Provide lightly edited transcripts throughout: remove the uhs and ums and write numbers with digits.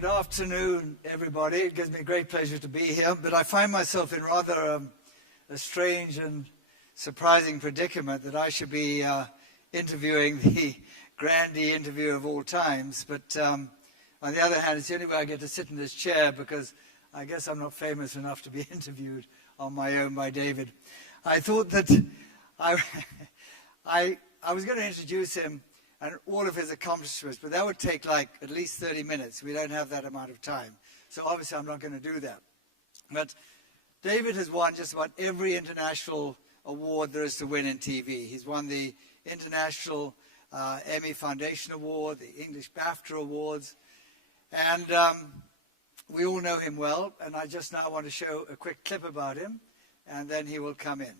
Good afternoon, everybody. It gives me a great pleasure to be here, but I find myself in rather a strange and surprising predicament that I should be interviewing the grandee interviewer of all times, but on the other hand, it's the only way I get to sit in this chair because I guess I'm not famous enough to be interviewed on my own by David. I thought that I was going to introduce him and all of his accomplishments, but that would take like at least 30 minutes. We don't have that amount of time. So obviously I'm not going to do that. But David has won just about every international award there is to win in TV. He's won the International Emmy Foundation Award, the English BAFTA Awards, and we all know him well, and I just now want to show a quick clip about him, and then he will come in.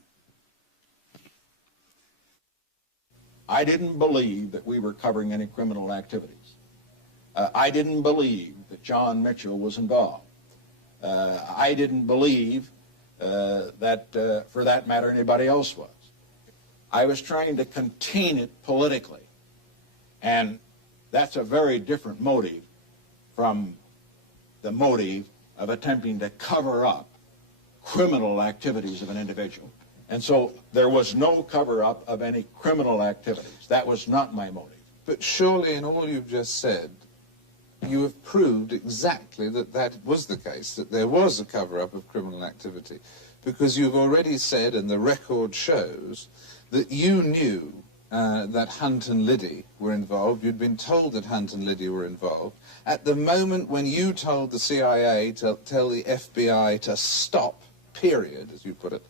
I didn't believe that we were covering any criminal activities. I didn't believe that John Mitchell was involved. I didn't believe that, for that matter, anybody else was. I was trying to contain it politically, and that's a very different motive from the motive of attempting to cover up criminal activities of an individual. And so there was no cover-up of any criminal activities. That was not my motive. But surely in all you've just said, you have proved exactly that that was the case, that there was a cover-up of criminal activity, because you've already said, and the record shows, that you knew that Hunt and Liddy were involved. You'd been told that Hunt and Liddy were involved. At the moment when you told the CIA to tell the FBI to stop, period, as you put it,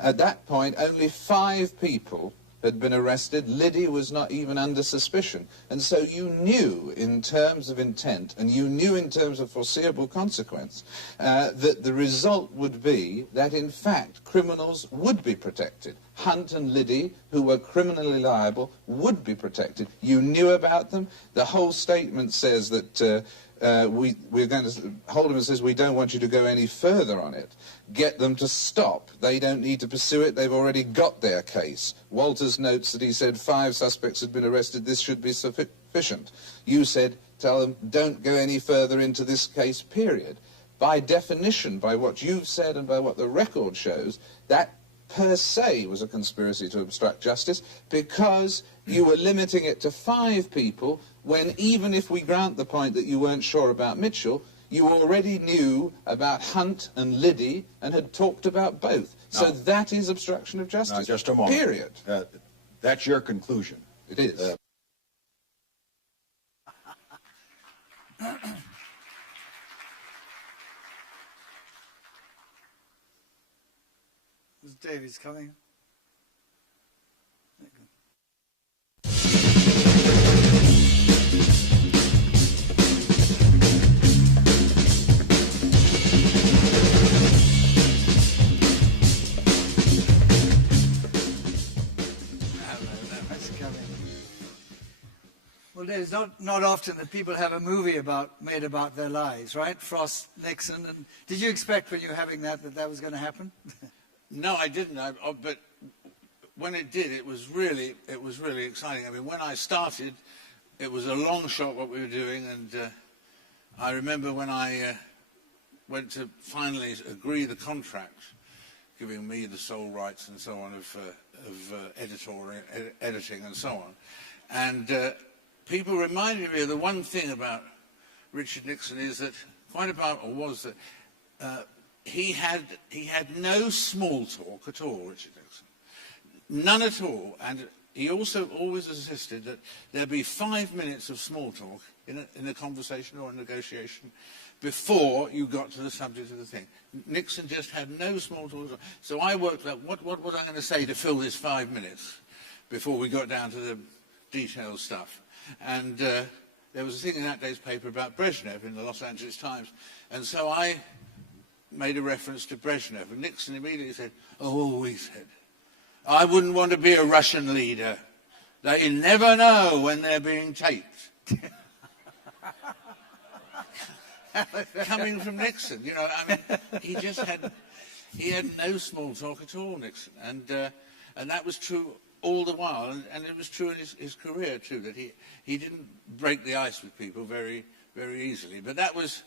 at that point, only 5 people had been arrested. Liddy was not even under suspicion. And so you knew in terms of intent, and you knew in terms of foreseeable consequence, that the result would be that, in fact, criminals would be protected. Hunt and Liddy, who were criminally liable, would be protected. You knew about them. The whole statement says that we're going to, Haldeman says, we don't want you to go any further on it. Get them to stop. They don't need to pursue it. They've already got their case. Walters notes that he said 5 suspects had been arrested. This should be sufficient. You said, tell them, don't go any further into this case, period. By definition, by what you've said and by what the record shows, that per se was a conspiracy to obstruct justice, because you were limiting it to 5 people when, even if we grant the point that you weren't sure about Mitchell, you already knew about Hunt and Liddy and had talked about both. So that is obstruction of justice. Now, just a moment. Period. That's your conclusion. It is. David's coming. Well, it's not often that people have a movie made about their lives, right? Frost, Nixon, and did you expect when you were having that was going to happen? No, I didn't. But when it did, it was really exciting. I mean, when I started, it was a long shot what we were doing, and I remember when I went to finally agree the contract, giving me the sole rights and so on of editing and so on, and people reminded me of the one thing about Richard Nixon is that he had no small talk at all, Richard Nixon. None at all. And he also always insisted that there be 5 minutes of small talk in a conversation or a negotiation before you got to the subject of the thing. Nixon just had no small talk. So I worked out what was I going to say to fill this 5 minutes before we got down to the detailed stuff. And there was a thing in that day's paper about Brezhnev in the Los Angeles Times. And so I made a reference to Brezhnev. And Nixon immediately said, oh, he said, I wouldn't want to be a Russian leader. They never know when they're being taped. Coming from Nixon, you know, I mean, he had no small talk at all, Nixon. And that was true all the while, and it was true in his career too, that he didn't break the ice with people very, very easily. But that was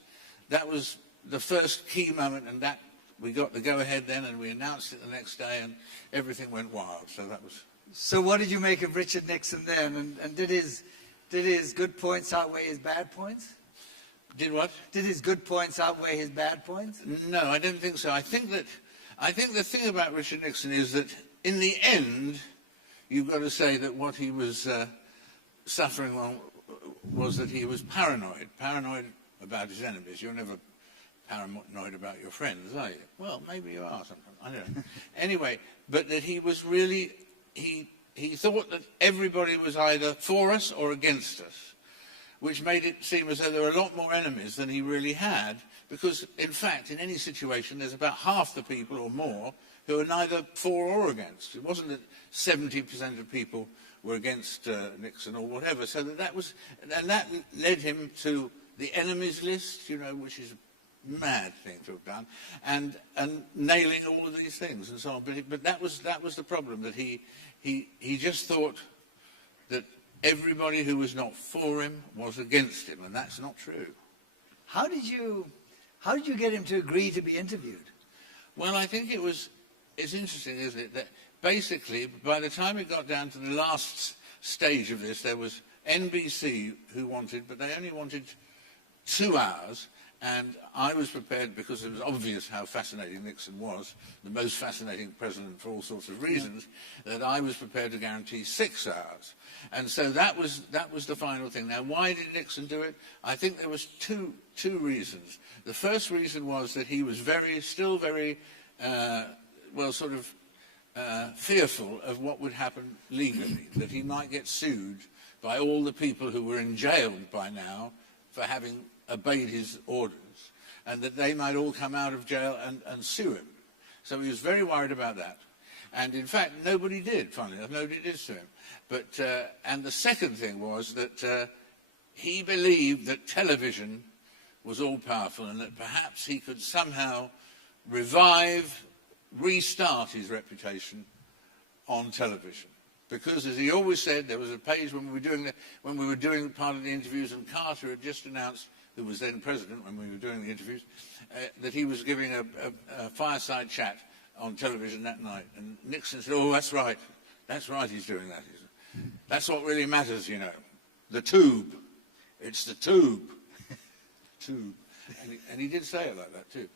the first key moment, and that we got the go-ahead then, and we announced it the next day, and everything went wild. So that was. So what did you make of Richard Nixon then? And did his good points outweigh his bad points? Did what? Did his good points outweigh his bad points? No, I don't think so. I think the thing about Richard Nixon is that in the end, you've got to say that what he was suffering on was that he was paranoid about his enemies. You're never paranoid about your friends, are you? Well, maybe you are sometimes. I don't know. Anyway, but that he was really, he thought that everybody was either for us or against us, which made it seem as though there were a lot more enemies than he really had, because, in fact, in any situation, there's about half the people or more who are neither for or against. It wasn't that 70% of people were against Nixon or whatever. So and that led him to the enemies list, which is a mad thing to have done, and nailing all of these things and so on. But that was the problem, that he just thought that everybody who was not for him was against him, and that's not true. How did you get him to agree to be interviewed? Well, I think it's interesting, isn't it, that basically by the time it got down to the last stage of this, there was NBC who wanted, but they only wanted 2 hours, and I was prepared, because it was obvious how fascinating Nixon was, the most fascinating president for all sorts of reasons, that I was prepared to guarantee 6 hours. And so that was the final thing. Now, why did Nixon do it? I think there was two reasons. The first reason was that he was still very fearful of what would happen legally, that he might get sued by all the people who were in jail by now for having obeyed his orders, and that they might all come out of jail and sue him. So he was very worried about that. And in fact, nobody did, funnily enough, nobody did sue him. But, and the second thing was that he believed that television was all-powerful, and that perhaps he could somehow restart his reputation on television. Because, as he always said, there was a page when we were doing part of the interviews, and Carter had just announced, who was then president when we were doing the interviews, that he was giving a fireside chat on television that night. And Nixon said, "Oh, that's right, he's doing that. That's what really matters, the tube. It's the tube." Tube. And he did say it like that too.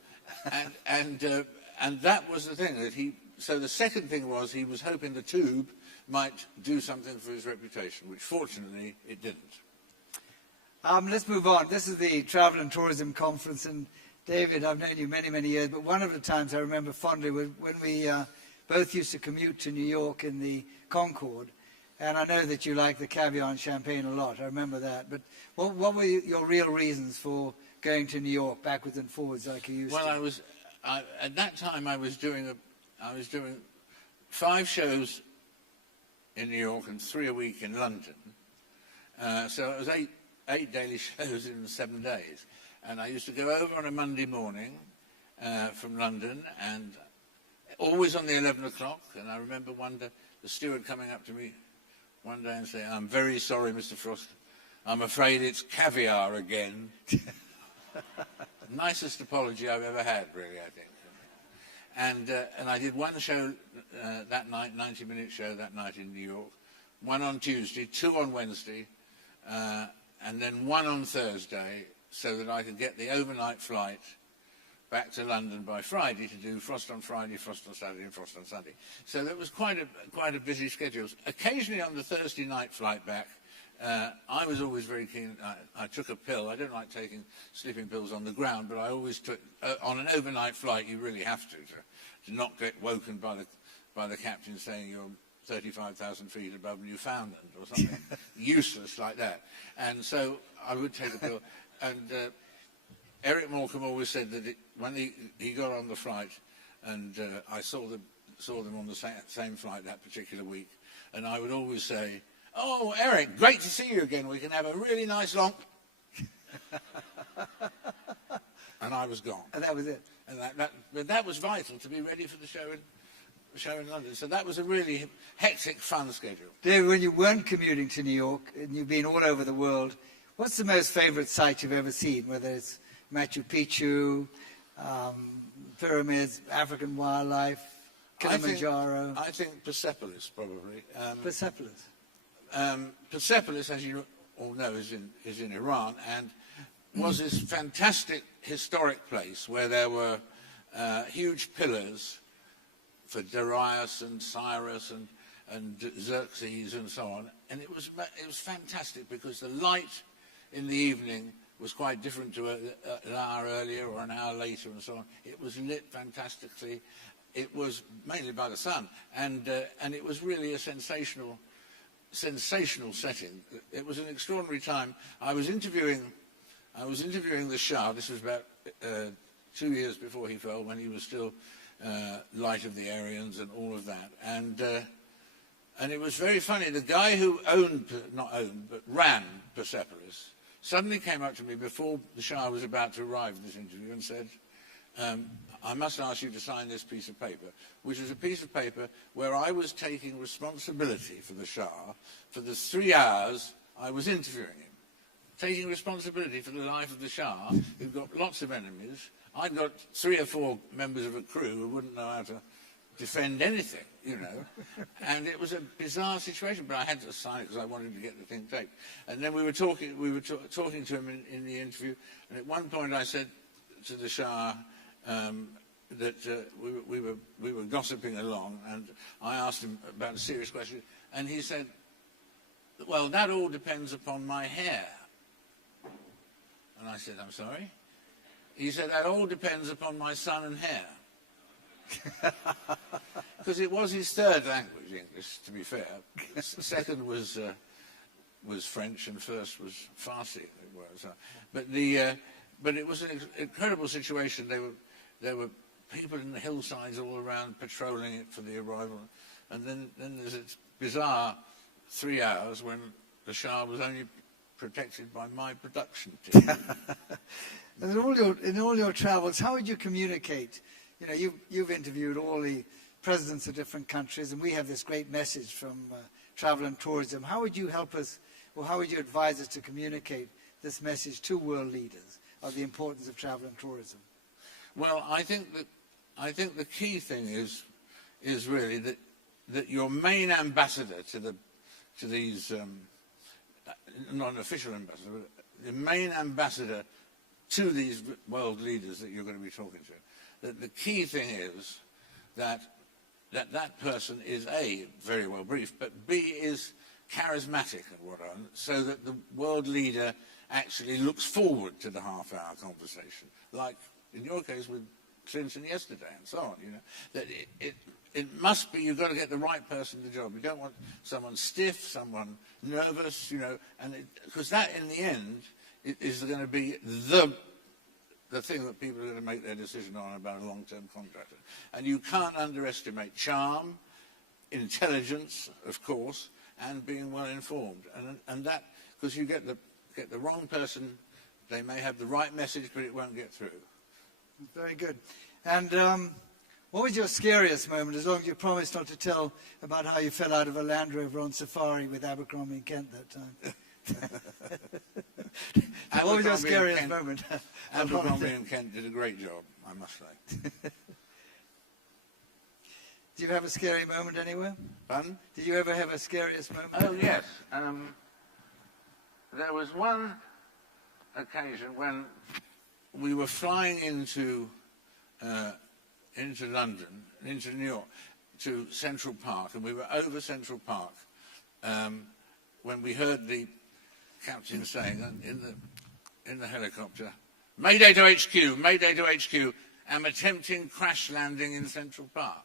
And that was the thing, so the second thing was he was hoping the tube might do something for his reputation, which fortunately it didn't. Let's move on. This is the Travel and Tourism Conference, and David, I've known you many, many years, but one of the times I remember fondly was when we both used to commute to New York in the Concorde, and I know that you like the caviar and champagne a lot. I remember that. But what were your real reasons for going to New York backwards and forwards like you used to? Well, at that time I was doing 5 shows in New York and 3 a week in London. So it was 8 daily shows in 7 days. And I used to go over on a Monday morning from London, and always on the 11 o'clock. And I remember the steward coming up to me one day and saying, "I'm very sorry, Mr. Frost. I'm afraid it's caviar again." Nicest apology I've ever had, really, I think. And I did one show that night, 90-minute show that night in New York, 1 on Tuesday, 2 on Wednesday, and then 1 on Thursday, so that I could get the overnight flight back to London by Friday to do Frost on Friday, Frost on Saturday, and Frost on Sunday. So that was quite a busy schedule. Occasionally on the Thursday night flight back, I was always very keen. I took a pill. I don't like taking sleeping pills on the ground, but I always took, on an overnight flight, you really have to not get woken by the captain saying you're 35,000 feet above Newfoundland or something useless like that. And so I would take a pill. And Eric Morecambe always said that when he got on the flight, and I saw them on the same flight that particular week, and I would always say, "Oh, Eric, great to see you again. We can have a really nice long..." And I was gone. And that was it. And that was vital to be ready for the show in London. So that was a really hectic, fun schedule. David, when you weren't commuting to New York, and you've been all over the world, What's the most favorite site you've ever seen, whether it's Machu Picchu, pyramids, African wildlife, Kilimanjaro? I think Persepolis, probably. Persepolis. Persepolis, as you all know, is in Iran, and was this fantastic historic place where there were huge pillars for Darius and Cyrus and Xerxes and so on. And it was fantastic because the light in the evening was quite different to an hour earlier or an hour later and so on. It was lit fantastically. It was mainly by the sun, and it was really a sensational setting. It was an extraordinary time. I was interviewing the Shah. This was about 2 years before he fell, when he was still Light of the Aryans and all of that. And it was very funny. The guy who ran Persepolis suddenly came up to me before the Shah was about to arrive at this interview and said, I must ask you to sign this piece of paper, which was a piece of paper where I was taking responsibility for the Shah for the 3 hours I was interviewing him. Taking responsibility for the life of the Shah, who'd got lots of enemies. I'd got 3 or 4 members of a crew who wouldn't know how to defend anything, you know. And it was a bizarre situation, but I had to sign it because I wanted to get the thing taped. And then we were talking to him in the interview, and at one point I said to the Shah that we were gossiping along, and I asked him about a serious question, and he said, well, that all depends upon my hair. And I said, I'm sorry? He said, that all depends upon my son and hair. Because it was his third language, English, to be fair. Second was French, and first was Farsi. But it was an incredible situation. There were people in the hillsides all around patrolling it for the arrival. And then there's this bizarre 3 hours when the Shah was only protected by my production team. And in all your travels, how would you communicate? You know, you've interviewed all the presidents of different countries, and we have this great message from travel and tourism. How would you help us, or how would you advise us to communicate this message to world leaders of the importance of travel and tourism? Well, I think the key thing is really that your main ambassador to these not an official ambassador, but the main ambassador to these world leaders that you're going to be talking to, that the key thing is that person is A, very well briefed, but B, is charismatic and whatnot, so that the world leader actually looks forward to the half-hour conversation, like in your case with Clinton yesterday and so on, you know, that it must be, you've got to get the right person to the job. You don't want someone stiff, someone nervous, you know, and because that in the end is going to be the thing that people are going to make their decision on about a long-term contract. And you can't underestimate charm, intelligence, of course, and being well informed. And that, because you get the wrong person, they may have the right message, but it won't get through. Very good. And what was your scariest moment, as long as you promised not to tell about how you fell out of a Land Rover on safari with Abercrombie Kent that time? What was your scariest moment? Abercrombie and Kent did a great job, I must say. Do you have a scary moment anywhere? Pardon? Did you ever have a scariest moment? Oh, yes. There was one occasion when we were flying into London, into New York, to Central Park, and we were over Central Park when we heard the captain saying in the helicopter, "Mayday to HQ, Mayday to HQ, I'm attempting crash landing in Central Park."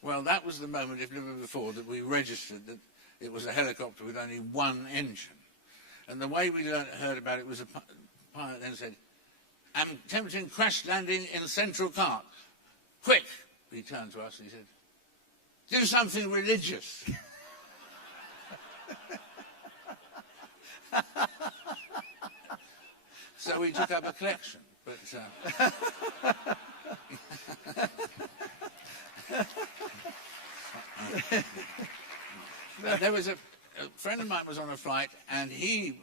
Well, that was the moment, if never before, that we registered that it was a helicopter with only one engine. And the way we heard about it was a pilot then said, "I'm attempting crash landing in Central Park. Quick!" He turned to us and he said, "Do something religious." So we took up a collection, but there was a friend of mine was on a flight, and he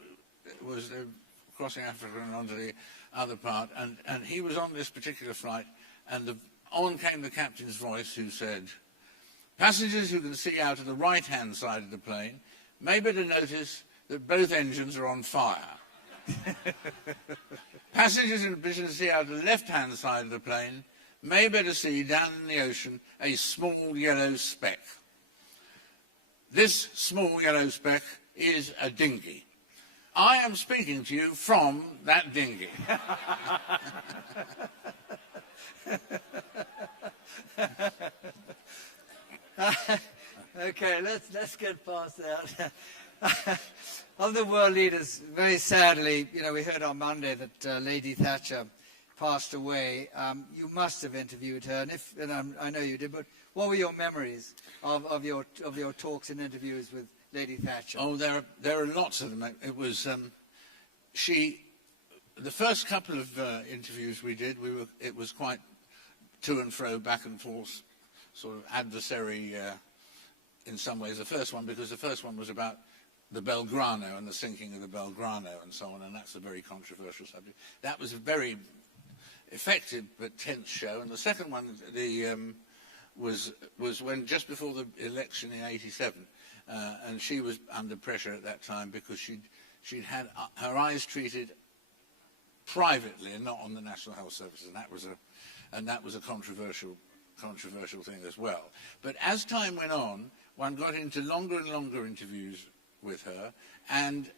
was crossing Africa and onto the other part, and he was on this particular flight, and on came the captain's voice, who said, "Passengers who can see out of the right-hand side of the plane may better notice that both engines are on fire. Passengers in a position to see out of the left-hand side of the plane may better see down in the ocean a small yellow speck. This small yellow speck is a dinghy. I am speaking to you from that dinghy." Okay, let's get past that. Of the world leaders, very sadly, we heard on Monday that Lady Thatcher passed away. You must have interviewed her, and I know you did. But what were your memories of your talks and interviews with Lady Thatcher? Oh, there are lots of them. It was the first couple of interviews we did. It was quite to and fro, back and forth, sort of adversary in some ways. The first one was about the Belgrano and the sinking of the Belgrano and so on, and that's a very controversial subject. That was a very effective but tense show. And the second one was when, just before the election in '87, and she was under pressure at that time because she'd had her eyes treated privately and not on the National Health Service, and that was a controversial thing as well. But as time went on, one got into longer and longer interviews with her, and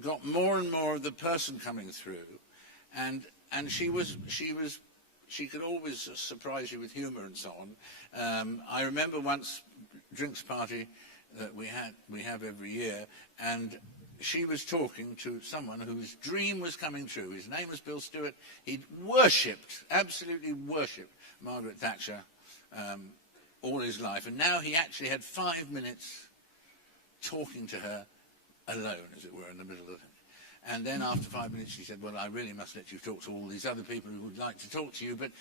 got more and more of the person coming through, and she could always surprise you with humour and so on. I remember once drinks party that we have every year, and she was talking to someone whose dream was coming true. His name was Bill Stewart. He'd absolutely worshipped Margaret Thatcher all his life, and now he actually had 5 minutes talking to her alone, as it were, in the middle of it. And then after 5 minutes she said, "Well, I really must let you talk to all these other people who would like to talk to you, but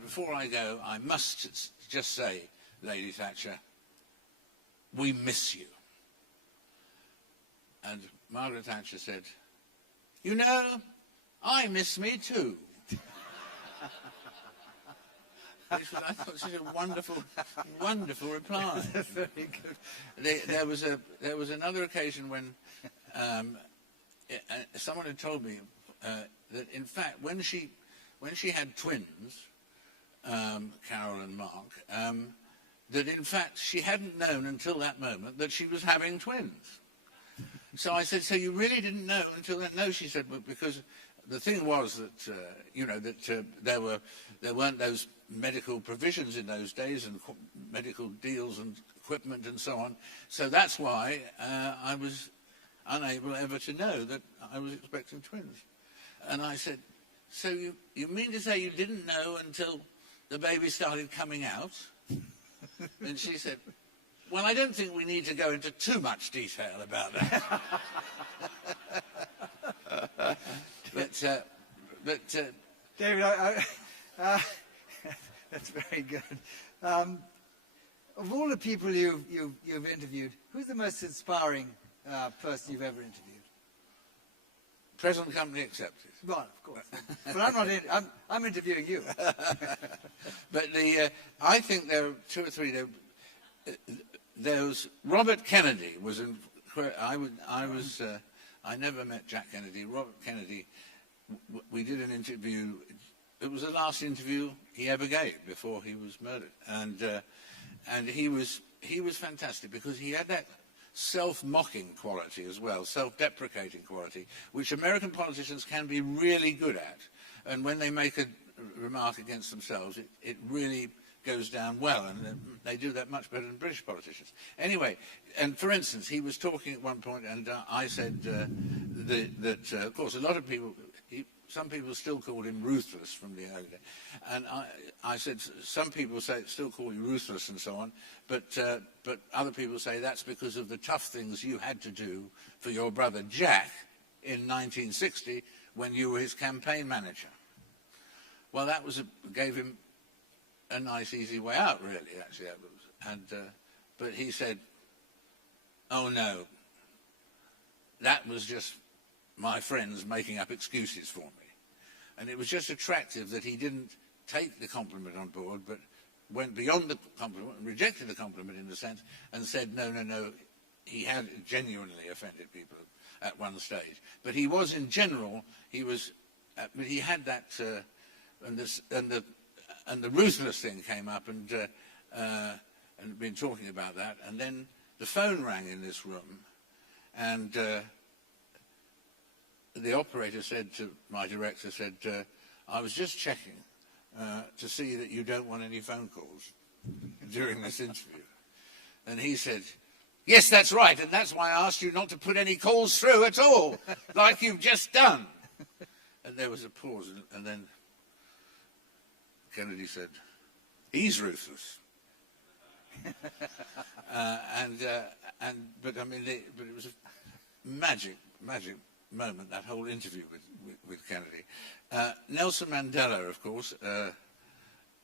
before I go, I must just say, Lady Thatcher, we miss you." And Margaret Thatcher said, "I miss me too." I thought it was a wonderful, wonderful reply. Very good. There was another occasion when someone had told me that, in fact, when she had twins, Carol and Mark, that in fact she hadn't known until that moment that she was having twins. So I said, "So you really didn't know until then?" "No," she said, "but because the thing was that there weren't those medical provisions in those days, and medical deals and equipment and so on. So that's why I was unable ever to know that I was expecting twins." And I said, "So you mean to say you didn't know until the baby started coming out?" And she said, "Well, I don't think we need to go into too much detail about that." but David, that's very good. Of all the people you've interviewed, who's the most inspiring person you've ever interviewed? Present company accepted. Well, of course. But I'm interviewing you. But I think there are two or three. There was Robert Kennedy. I never met Jack Kennedy. Robert Kennedy. We did an interview. It was the last interview he ever gave before he was murdered, and he was fantastic because he had that self-mocking quality as well, self-deprecating quality, which American politicians can be really good at. And when they make a remark against themselves, it really goes down well, and they do that much better than British politicians. Anyway, and for instance, he was talking at one point, and I said that, of course, a lot of people, some people still called him ruthless from the early days. And I said, some people still call you ruthless and so on, but other people say that's because of the tough things you had to do for your brother Jack in 1960 when you were his campaign manager. Well, that gave him a nice, easy way out, really, actually. But he said, "Oh, no, that was just my friends making up excuses for me. And it was just attractive that he didn't take the compliment on board, but went beyond the compliment and rejected the compliment in a sense and said, no, he had genuinely offended people at one stage. But he was, in general, but he had that, and the ruthless thing came up, and been talking about that. And then the phone rang in this room, and the operator said to my director, I was just checking to see that you don't want any phone calls during this interview. And he said, yes, that's right, and that's why I asked you not to put any calls through at all, like you've just done. And there was a pause, and then Kennedy said, he's ruthless. But it was a magic moment, that whole interview with Kennedy. Nelson Mandela, of course,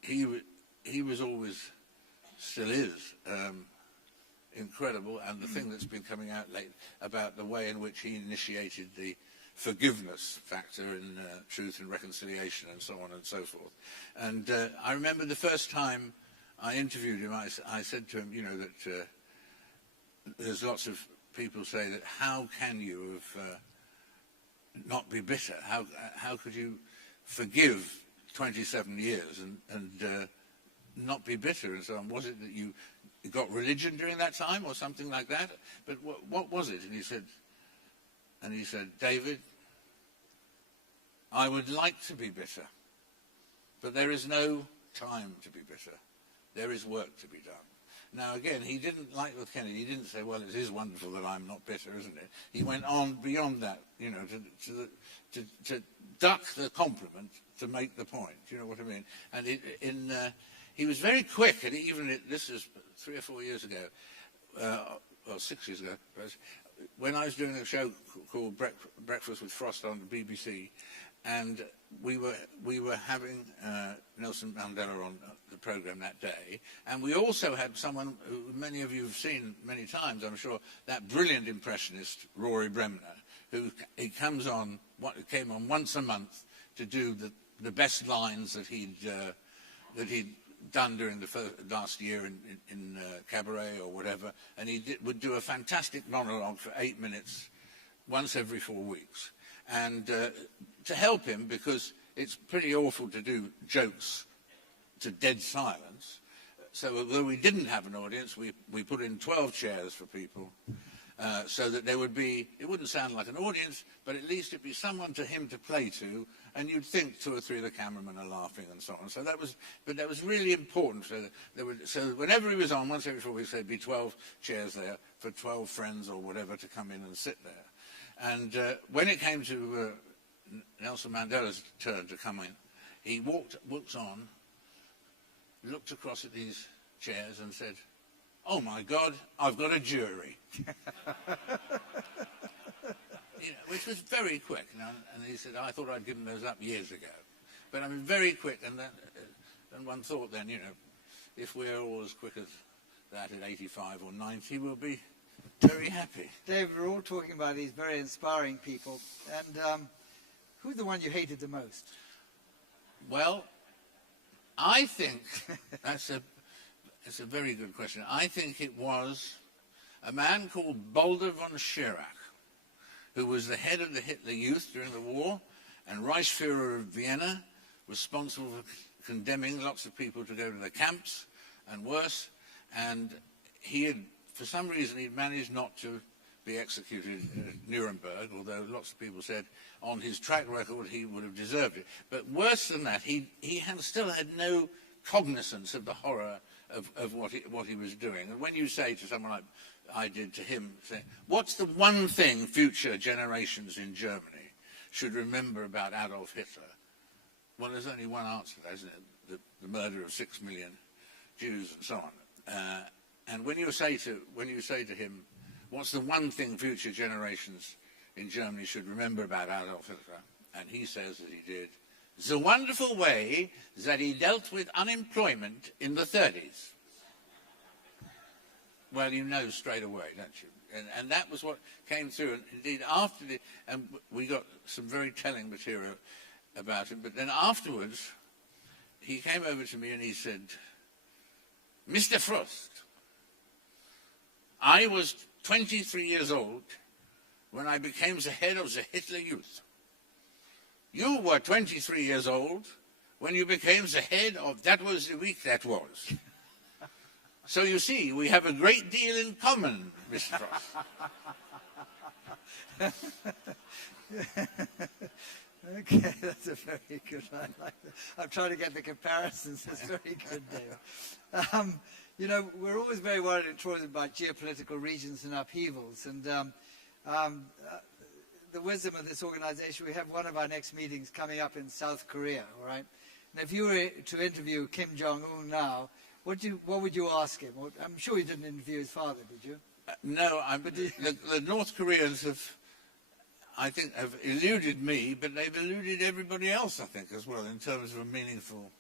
he was always, still is, incredible, and the thing that's been coming out late about the way in which he initiated the forgiveness factor in Truth and Reconciliation and so on and so forth. And I remember the first time I interviewed him, I said to him, that there's lots of people say that how can you have not be bitter? How could you forgive 27 years and not be bitter and so on? Was it that you got religion during that time or something like that? But what was it? And he said, David, I would like to be bitter, but there is no time to be bitter. There is work to be done. Now, again, he didn't, like with Kennedy, he didn't say, well, it is wonderful that I'm not bitter, isn't it? He went on beyond that, to duck the compliment to make the point, you know what I mean? And he was very quick, and this is 3 or 4 years ago, well, 6 years ago, when I was doing a show called Breakfast with Frost on the BBC, and we were having Nelson Mandela on the programme that day, and we also had someone who many of you have seen many times, I'm sure, that brilliant impressionist, Rory Bremner, who came on once a month to do the best lines that he'd done during the last year in Cabaret or whatever, and would do a fantastic monologue for 8 minutes once every 4 weeks. And to help him, because it's pretty awful to do jokes to dead silence, so although we didn't have an audience, we put in 12 chairs for people, so that there would be, it wouldn't sound like an audience, but at least it'd be someone to him to play to, and you'd think 2 or 3 of the cameramen are laughing and so on. So that was really important. So whenever he was on, once every 4 weeks, there'd be 12 chairs there for 12 friends or whatever to come in and sit there. And when it came to Nelson Mandela's turn to come in, he walked on, looked across at these chairs and said, oh my God, I've got a jury. Which was very quick. And he said, I thought I'd given those up years ago. But I mean, very quick. And one thought then, if we're all as quick as that at 85 or 90, we'll be very happy. Dave, we're all talking about these very inspiring people. And who's the one you hated the most? Well, I think it's a very good question. I think it was a man called Baldur von Schirach, who was the head of the Hitler Youth during the war, and Reichsführer of Vienna, responsible for condemning lots of people to go to the camps and worse. And he had, for some reason, he'd managed not to be executed at Nuremberg, although lots of people said on his track record he would have deserved it. But worse than that, he still had no cognizance of the horror of what he was doing. And when you say to someone like I did to him, say, what's the one thing future generations in Germany should remember about Adolf Hitler? Well, there's only one answer to that, isn't it? The murder of 6 million Jews and so on. And when you say to him, what's the one thing future generations in Germany should remember about Adolf Hitler? And he says that he did, the wonderful way that he dealt with unemployment in the 30s. Well, you know straight away, don't you? And that was what came through. And indeed, after and we got some very telling material about him. But then afterwards, he came over to me and he said, "Mr. Frost, I was 23 years old when I became the head of the Hitler Youth. You were 23 years old when you became the head of That Was the Week That Was. So you see, we have a great deal in common, Mr. Frost." Okay, that's a very good one. I like that. I'm trying to get the comparisons. It's very good, David. You know, we're always very worried at Troy about geopolitical regions and upheavals. And the wisdom of this organization, we have one of our next meetings coming up in South Korea, all right? And if you were to interview Kim Jong-un now, what would you ask him? I'm sure you didn't interview his father, did you? No, the North Koreans I think, have eluded me, but they've eluded everybody else, I think, as well, in terms of a meaningful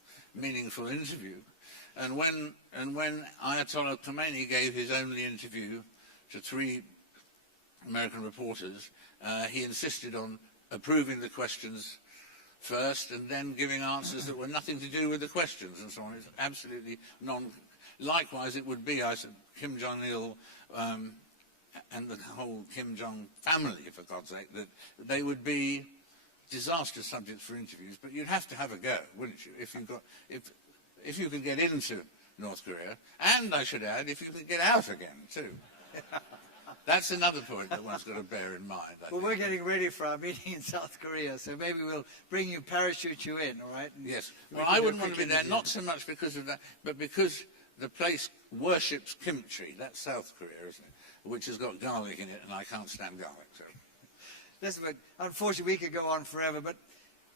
interview. And when Ayatollah Khomeini gave his only interview to 3 American reporters, he insisted on approving the questions first and then giving answers that were nothing to do with the questions and so on. It's absolutely Likewise, it would be, I said, Kim Jong-il and the whole Kim Jong family, for God's sake, that they would be disastrous subjects for interviews. But you'd have to have a go, wouldn't you, if you could get into North Korea, and I should add, if you could get out again too. That's another point that one's got to bear in mind. Well, we're getting ready for our meeting in South Korea, so maybe we'll bring you, parachute you in, all right? Yes. Well, I wouldn't want to be there, not so much because of that, but because the place worships kimchi. That's South Korea, isn't it? Which has got garlic in it, and I can't stand garlic. So. Listen, but unfortunately, we could go on forever, but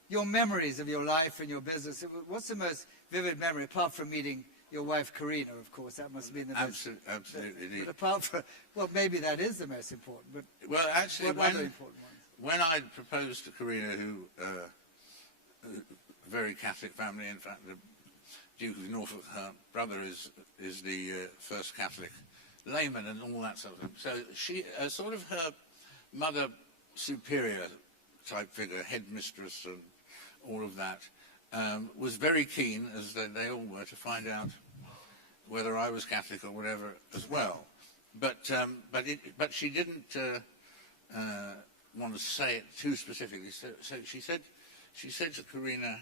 your memories of your life and your business, what's the most vivid memory, apart from meeting your wife, Karina, of course? That must have been the most... Absolutely. But apart from... Well, maybe that is the most important, but... Well, actually, what other important ones? When I proposed to Karina, who... a very Catholic family, in fact, the Duke of Norfolk, her brother is the first Catholic layman and all that sort of thing. So she, sort of her mother superior type figure, headmistress and all of that, was very keen, as they all were, to find out whether I was Catholic or whatever as well. But she didn't want to say it too specifically. So she said to Karina,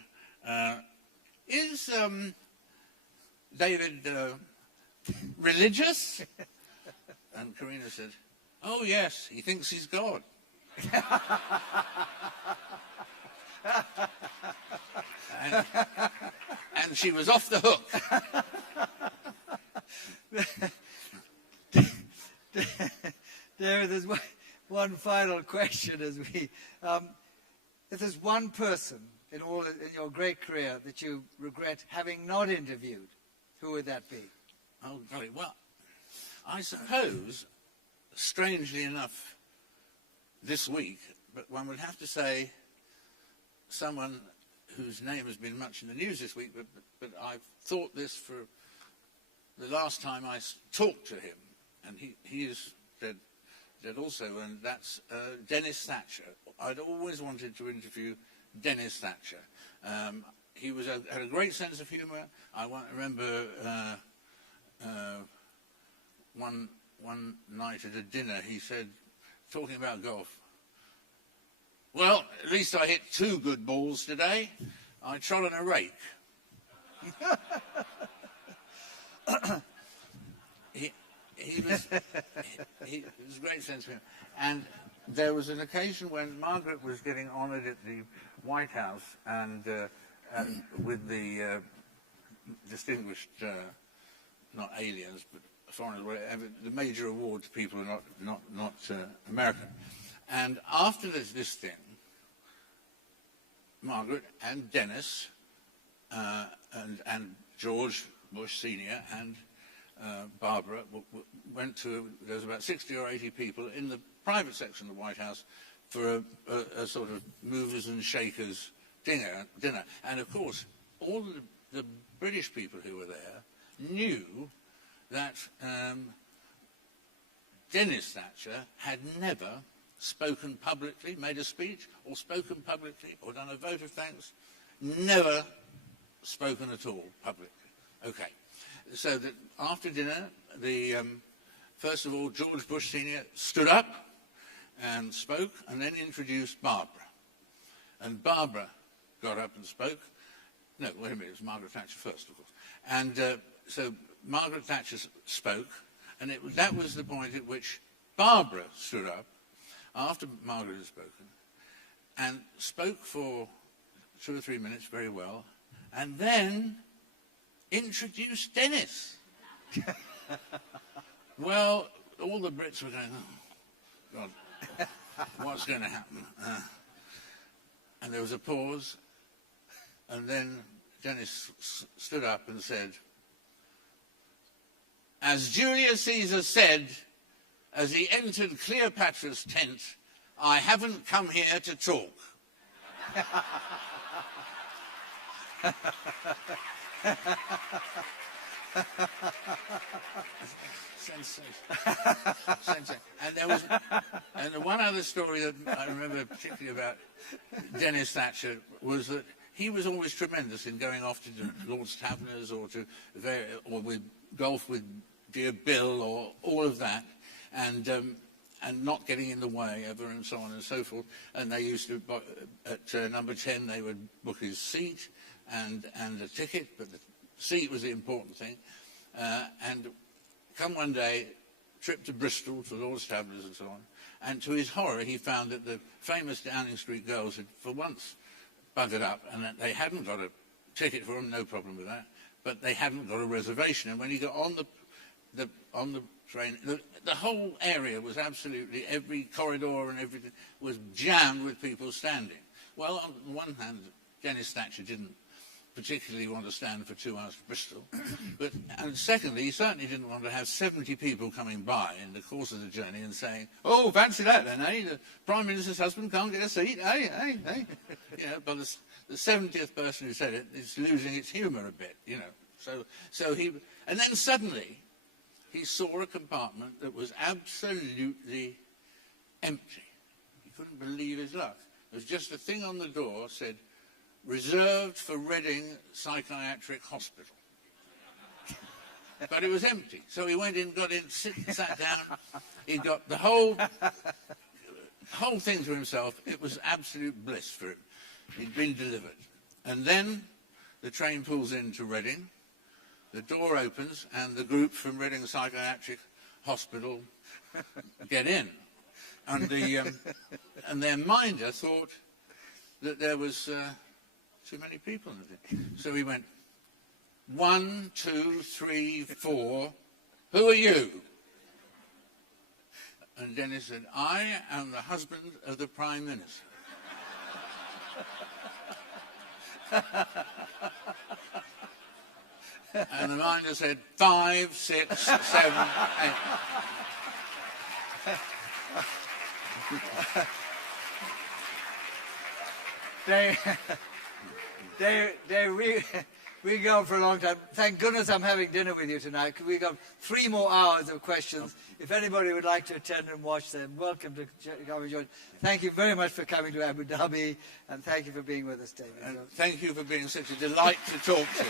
"Is David religious?" And Karina said, "Oh yes, he thinks he's God." and she was off the hook. David, there's one final question as we... if there's one person in your great career that you regret having not interviewed, who would that be? Oh, golly, well, I suppose, strangely enough, this week, but one would have to say someone whose name has been much in the news this week, but I've thought this for the last time I talked to him, and he is dead also, and that's Dennis Thatcher. I'd always wanted to interview Dennis Thatcher. He had a great sense of humour. I remember one night at a dinner, he said, talking about golf, "Well, at least I hit 2 good balls today. I trod on a rake." He was a great sense of humour. And there was an occasion when Margaret was getting honoured at the White House and with the distinguished, not aliens, but foreigners, whatever, the major award to people who are not American. And after this thing, Margaret and Dennis and George Bush Sr. and Barbara went to, there was about 60 or 80 people in the private section of the White House for a sort of movers and shakers dinner. And of course, all the British people who were there knew that Dennis Thatcher had never spoken publicly, made a speech, or spoken publicly, or done a vote of thanks. Never spoken at all publicly. Okay. So that after dinner, first of all, George Bush Sr. stood up and spoke, and then introduced Barbara. And Barbara got up and spoke. No, wait a minute, it was Margaret Thatcher first, of course. And so Margaret Thatcher spoke, and that was the point at which Barbara stood up, after Margaret had spoken, and spoke for 2 or 3 minutes very well, and then introduced Dennis. Well, all the Brits were going, oh, God, what's going to happen? And there was a pause, and then Dennis stood up and said, as Julius Caesar said, as he entered Cleopatra's tent, I haven't come here to talk. Sensation. And one other story that I remember particularly about Dennis Thatcher was that he was always tremendous in going off to Lord's Taverners or with golf with dear Bill or all of that, and not getting in the way ever, and so on and so forth. And they used to, at number 10, they would book his seat and a ticket, but the seat was the important thing. And come one day, trip to Bristol to Lord's Taverners and so on, and to his horror, he found that the famous Downing Street girls had for once buggered up, and that they hadn't got a ticket for him, no problem with that, but they hadn't got a reservation. And when he got on the train, the whole area was absolutely, every corridor and everything was jammed with people standing. Well, on the one hand, Dennis Thatcher didn't particularly want to stand for 2 hours to Bristol, and secondly, he certainly didn't want to have 70 people coming by in the course of the journey and saying, oh, fancy that then, eh? The Prime Minister's husband can't get a seat, eh? You know, but the 70th person who said it is losing its humour a bit, you know. So he, and then suddenly, he saw a compartment that was absolutely empty. He couldn't believe his luck. There was just a thing on the door said, reserved for Reading Psychiatric Hospital. But it was empty. So he went in, got in, sat down. He got the whole thing to himself. It was absolute bliss for him. He'd been delivered. And then the train pulls into Reading. The door opens, and the group from Reading Psychiatric Hospital get in. And their minder thought that there was too many people in it. So he went, 1, 2, 3, 4, who are you? And Dennis said, I am the husband of the Prime Minister. And the minder said, 5, 6, 7, 8. Dave, we go on for a long time. Thank goodness I'm having dinner with you tonight, because we've got 3 more hours of questions. If anybody would like to attend and watch them, welcome to come and join. Thank you very much for coming to Abu Dhabi, and thank you for being with us, David. And thank you for being such a delight to talk to.